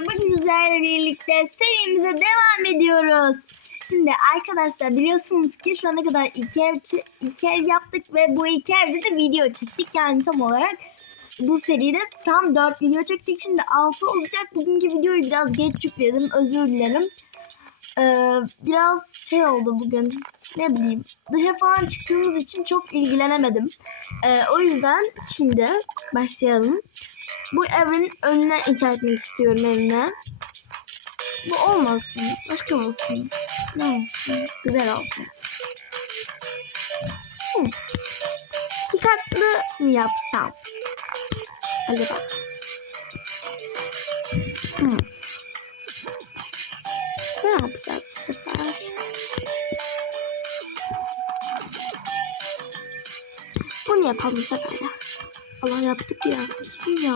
Bugün sizlerle birlikte serimize devam ediyoruz. Şimdi arkadaşlar biliyorsunuz ki şu ana kadar iki ev, iki ev yaptık ve bu iki evde de video çektik. Yani tam olarak bu seride tam 4 video çektik. Şimdi 6 olacak. Bugünkü videoyu biraz geç yükledim. Özür dilerim. Ee, biraz şey oldu bugün. Ne bileyim. Dışa falan çıktığımız için çok ilgilenemedim. Ee, o yüzden şimdi başlayalım. Bu evin önüne inşa istiyorum evine. Bu olmasın. Başka olsun. Ne olsun? Güzel olsun. Hı. İki katlı mı yapsam? Hadi bak. Ne yapacağız? Bunu yapalım bu sefer Allah yaptık ya. Ya.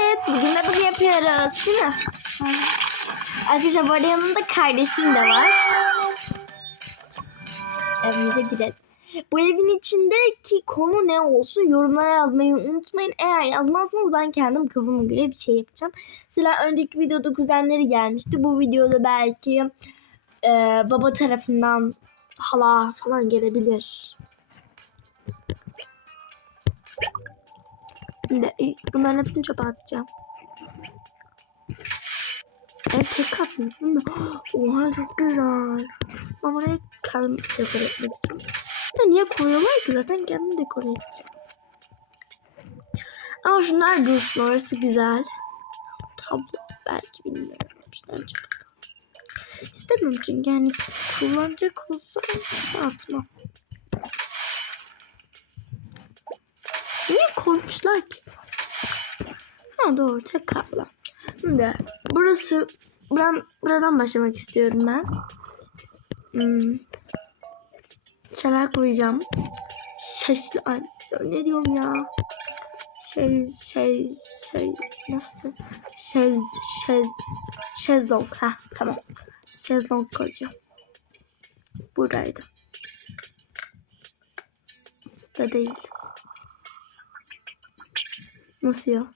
Evet bugün de bunu yapıyoruz değil mi? Arkadaşlar bu arada yanımda kardeşim de var. Evimize gidelim. Bu evin içindeki konu ne olsun yorumlara yazmayı unutmayın. Eğer yazmazsanız ben kendim kafama göre bir şey yapacağım. Mesela önceki videoda kuzenleri gelmişti. Bu videoda belki e, baba tarafından hala falan gelebilir. Şimdi ilk bunların hepsini çöpe atacağım. Evet tek atmışsın da. Oha çok güzel. Ben buraya kendim dekore etmek istiyorum. Ya niye koyuyorlar ki zaten kendim dekore edeceğim. Ama şunlar dursun orası güzel. Tablo belki bilmiyorum. Şunları çöpe. İstemiyorum çünkü yani kullanacak olsam atmam. Niye koymuşlar ki? Ha doğru tek katlı. Şimdi burası ben buradan başlamak istiyorum ben. Hmm. Şeyler koyacağım. Sesli ay ne diyorum ya? Şey şey şey nasıl? Şez şez şezlong ha tamam. Şezlong koyacağım. Buradaydı. Da değil. Nasıl ya?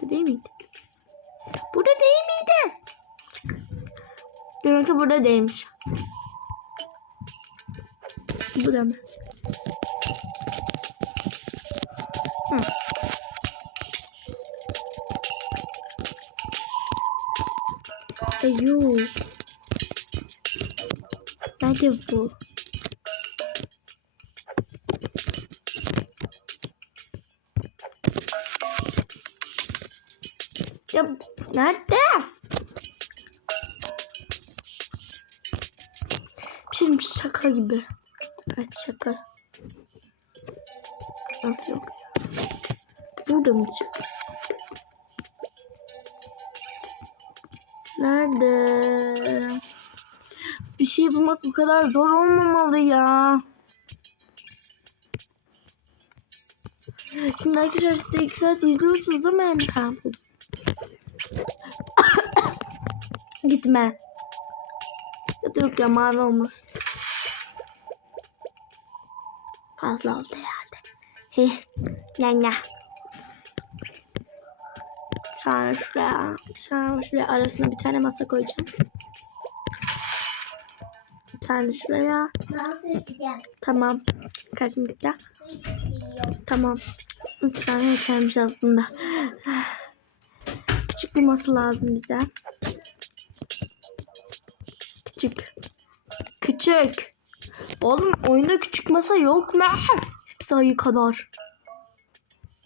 Burada değil miydi? Burada değil miydi? Demek ki burada değilmiş. Bu da mı? Hı. Yok. Nerede bu? Ya nerede? Bir şey şaka gibi. Evet şaka. Nasıl yok? Burada mı çık? Nerede? Bir şey bulmak bu kadar zor olmamalı ya. Şimdi arkadaşlar siz de 2 saat izliyorsunuz ama ben buldum. Gitme. Ya da yok ya mavi olmasın. Fazla oldu herhalde. Heh. Ya ya. Sonra şuraya, sonra şuraya arasına bir tane masa koyacağım. Bir tane şuraya. Tamam. Kaçım gitti. Tamam. Üç tane yetermiş aslında. Küçük bir masa lazım bize. Küçük. Oğlum oyunda küçük masa yok mu? Hepsi ayı kadar.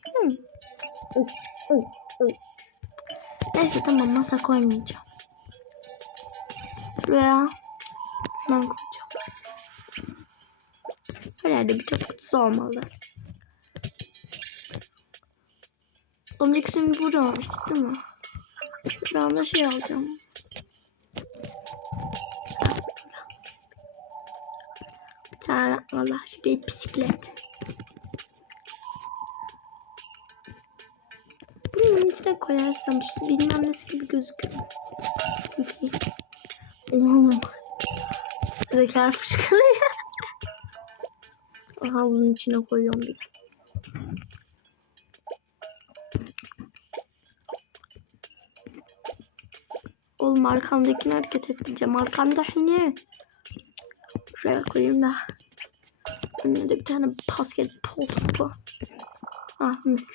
Hmm. Oh, oh, oh. Neyse tamam masa koymayacağım. Buraya ben koyacağım. Her yerde bir top kutusu olmalı. Onun ikisini burada almıştık değil mi? Şuradan da şey alacağım. hasar atmalar. Bir bisiklet. Bunun içine koyarsam şu bilmem nasıl gibi gözüküyor. Hihi. Oğlum. Zeka fışkırıyor. Aha bunun içine koyuyorum bir. Oğlum arkamdakini hareket ettireceğim. Arkamda hani. Şuraya koyayım da. Önüne de bir tane basketbol topu. Ah mük.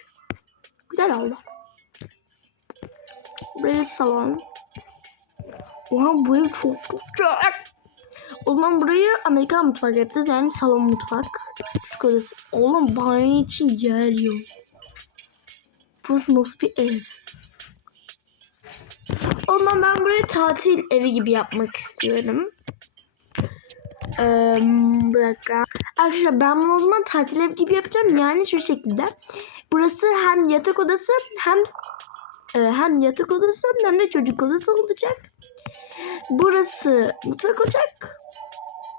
Güzel oldu. Buraya salon. Oha bu ev çok güzel. O zaman burayı Amerikan mutfak yapacağız. Yani salon mutfak. Küçük odası. Oğlum banyo için yer yok. Burası nasıl bir ev? O zaman ben burayı tatil evi gibi yapmak istiyorum. Ee, bir. Arkadaşlar ben bunu o zaman tatil ev gibi yapacağım. Yani şu şekilde. Burası hem yatak odası hem e, hem yatak odası hem de çocuk odası olacak. Burası mutfak olacak.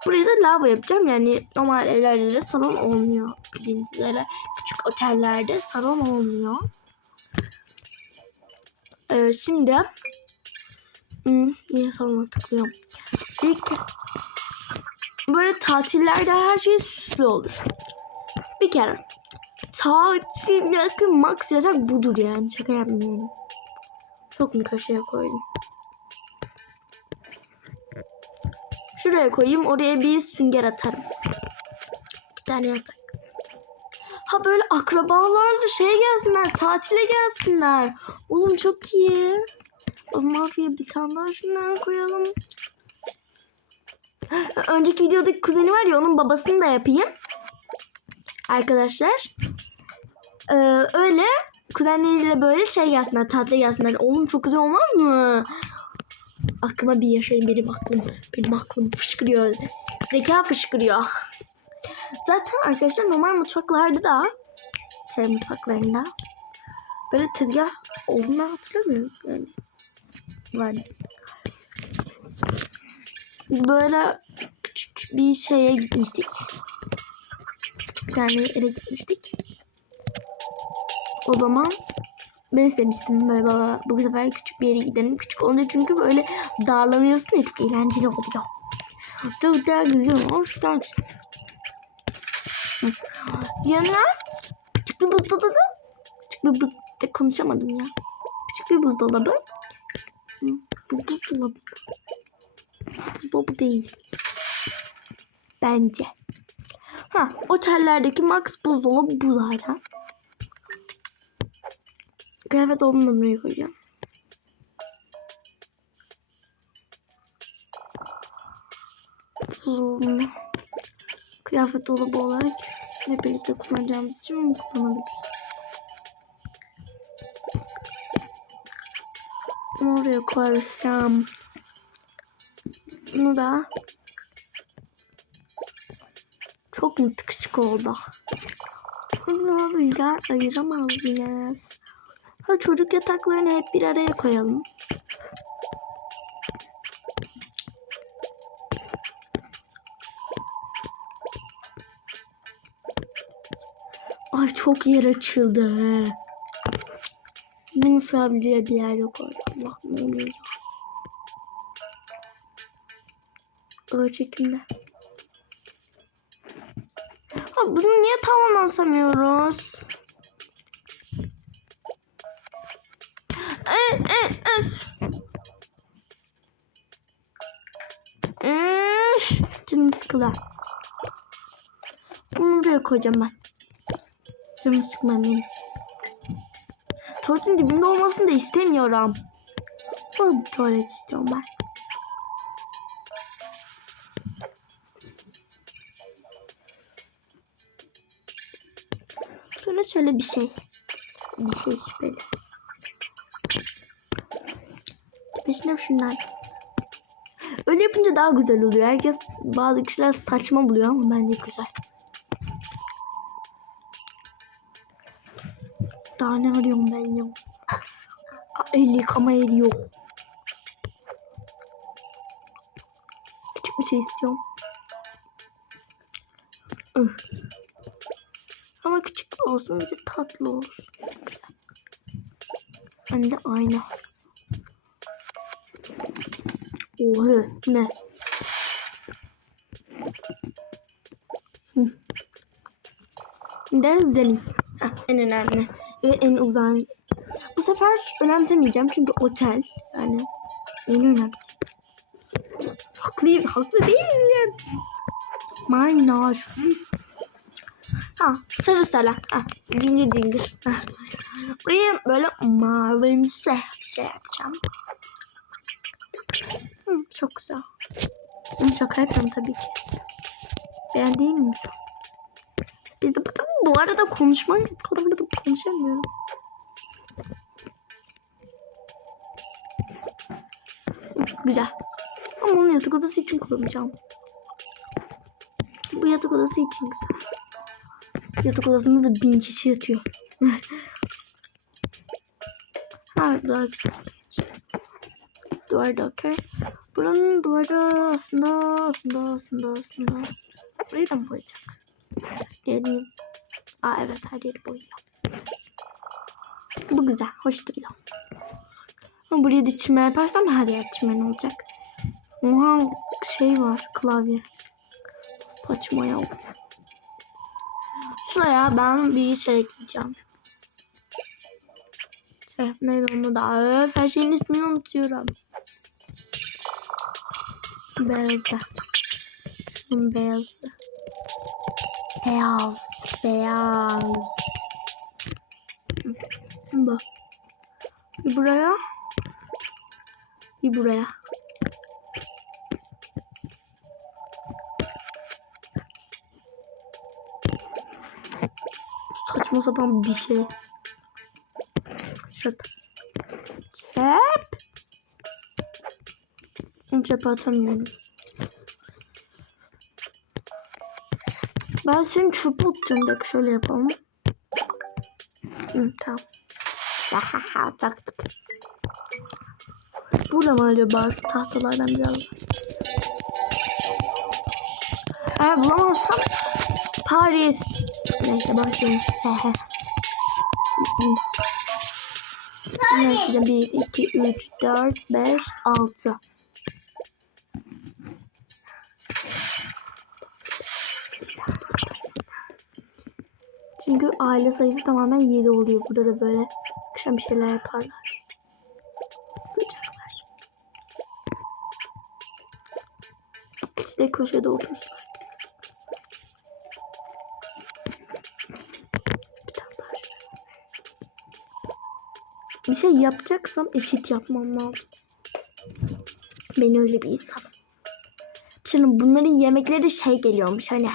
Burayı da lavabo yapacağım. Yani normal evlerde de salon olmuyor. Bildiğiniz küçük otellerde salon olmuyor. Ee, şimdi hmm, niye salona tıklıyorum? İlk böyle tatillerde her şey süslü olur. Bir kere tatil yakın max yasak budur yani şaka yapmıyorum. Çok mu köşeye koydum? Şuraya koyayım. Oraya bir sünger atarım. Bir tane yatak. Ha böyle akrabalarla şey gelsinler. Tatile gelsinler. Oğlum çok iyi. Oğlum mafya bir tane daha şundan koyalım. Önceki videodaki kuzeni var ya onun babasını da yapayım. Arkadaşlar. Ee, öyle kuzenleriyle böyle şey gelsinler. Tatile gelsinler. Oğlum çok güzel olmaz mı? Aklıma bir yaşayın benim aklım. Benim aklım fışkırıyor. Zeka fışkırıyor. Zaten arkadaşlar normal mutfaklarda da şey mutfaklarında böyle tezgah olduğunu hatırlamıyorum. Yani, var. Biz böyle küçük bir şeye gitmiştik. Bir tane gitmiştik. O zaman ben istemiştim böyle baba bu sefer küçük bir yere gidelim. Küçük olunca çünkü böyle darlanıyorsun ya çok eğlenceli oluyor. Çok daha güzel olmuş. Daha güzel. Yanına küçük bir buzdolabı. Küçük bir buz... E, konuşamadım ya. Küçük bir buzdolabı. Bu buzdolabı. Buzdolabı değil. Bence. Ha, otellerdeki max buzdolabı bu zaten. Kıyafet dolabını da koyacağım. Buzdolabını kıyafet dolabı olarak hep birlikte kullanacağımız için bunu kullanabiliriz. Oraya koyarsam bunu da çok mu tıkışık oldu? Bunu rüzgar ayıramaz biraz. Ha, çocuk yataklarını hep bir araya koyalım. Ay çok yer açıldı. Bunun sığabileceği bir yer yok orada. Allah ne oluyor? Ölçekimde. Ha bunu niye tavan asamıyoruz? E, e, öf. Üf, Canım sıkıla. Bunu buraya koyacağım ben. Canım sıkma benim. Tuvaletin dibinde olmasını da istemiyorum. Bu tuvalet istiyorum ben. Sonra şöyle bir şey. Bir şey şüpheli. Peşine şunlar. Öyle yapınca daha güzel oluyor. Herkes bazı kişiler saçma buluyor ama bence güzel. Daha ne arıyorum ben ya? Aa, El yıkama eli yok. Küçük bir şey istiyorum. Üh. Ama küçük olsun bir de tatlı olsun. Hem de ayna. Oha ne? De. Heh, en önemli ve en uzak. Bu sefer önemsemeyeceğim çünkü otel yani Yeni önemli. Haklıyım. Haklı değil miyim? Maynar. Ha sarı sarı. Ha cingir cingir. Ha. Buraya böyle mavi bir şey, bir şey yapacağım. Hı, çok güzel. Bunu şaka yapıyorum tabii ki. Beğendin mi? Bir de bu arada konuşmayı konuşamıyorum. Güzel. Ama onu yatak odası için kullanacağım. Bu yatak odası için güzel. Yatak odasında da bin kişi yatıyor. ha daha güzel. Duvar da okey. Buranın duvarı aslında aslında aslında aslında. Burayı da mı boyayacak? Yerini. Aa evet her yeri boyuyor. Bu güzel. Hoş duruyor. Ama buraya da çimen yaparsam her yer çimen olacak. Oha şey var klavye. Saçma ya. Şuraya ben bir şey ekleyeceğim. Şey, neydi onu da? Öf, her şeyin ismini unutuyorum. Beyazı. Şunun beyazı. Beyaz. Beyaz. Bu. Bir buraya. Bir buraya. Saçma sapan bir şey. Çöp. Çöp. Çöpe atamıyorum. Ben senin çöpe atacağım. Dakika şöyle yapalım. Hı, tamam. Hahaha taktık. Burada mı acaba tahtalardan biraz? Eğer bulamazsam Paris. Neyse başlayalım. Hehe. Neyse 1, 2, 3, 4, 5, 6. Çünkü aile sayısı tamamen 7 oluyor. Burada da böyle akşam bir şeyler yaparlar. Sıcaklar. İkisi de köşede otursun. Şey yapacaksam eşit yapmam lazım. Ben öyle bir insanım. Şimdi bunların yemekleri şey geliyormuş hani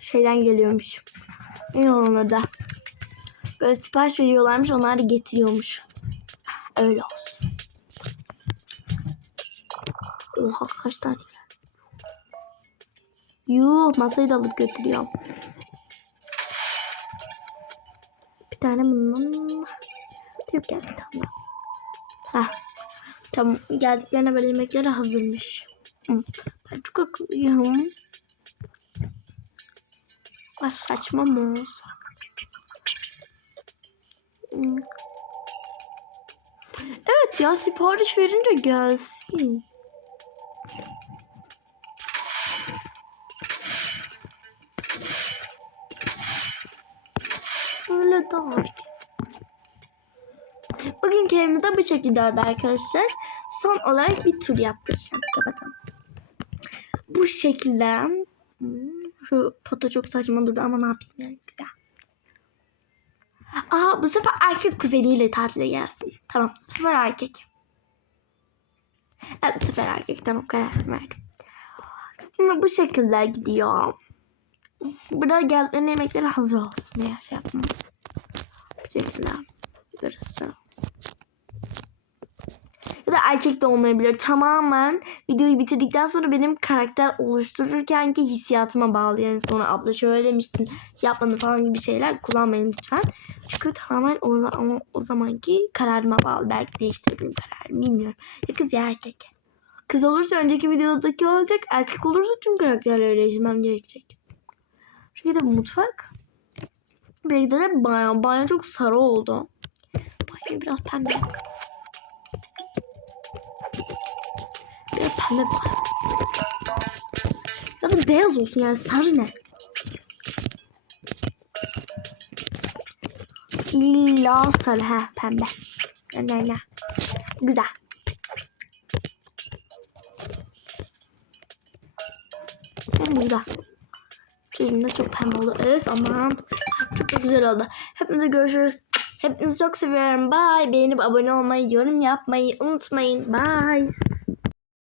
şeyden geliyormuş. Ne ona da. Böyle sipariş veriyorlarmış onlar da getiriyormuş. Öyle olsun. Oha kaç tane. Yuh masayı da alıp götürüyorum. Bir tane bundan. Yok gel bir tane daha. Heh. Tamam geldiklerine böyle yemekleri hazırmış. Ben çok akıllıyım. Ay saçma mı. Evet ya sipariş verince gelsin. Öyle daha evimiz de bu şekilde oldu arkadaşlar. Son olarak bir tur yaptıracağım. Kapatalım. Bu şekilde. Hmm, Şu foto çok saçma durdu ama ne yapayım yani güzel. Aa bu sefer erkek kuzeniyle tatile gelsin. Tamam bu sefer erkek. Evet bu sefer erkek tamam karar verdim. Şimdi bu şekilde gidiyor. Burada geldiklerinde yemekleri hazır olsun diye şey yapmam. Bu şekilde. Burası. Ya da erkek de olmayabilir. Tamamen videoyu bitirdikten sonra benim karakter oluştururken ki hissiyatıma bağlı. Yani sonra abla şöyle demiştin yapmanı falan gibi şeyler kullanmayın lütfen. Çünkü tamamen o, ama o zamanki kararıma bağlı. Belki değiştirebilirim kararımı bilmiyorum. Ya kız ya erkek. Kız olursa önceki videodaki olacak. Erkek olursa tüm karakterleri değiştirmem gerekecek. De mutfak. Belki de banyo. Banyo çok sarı oldu. Banyo biraz pembe. Böyle pembe var. Zaten beyaz olsun yani sarı ne? İlla sarı ha pembe. Ne ne ne. Güzel. Burada. Çözümde çok pembe oldu. Öf aman. Çok, çok güzel oldu. Hepinize görüşürüz. Hepinizi çok seviyorum. Bye. Beğenip abone olmayı, yorum yapmayı unutmayın. Bye.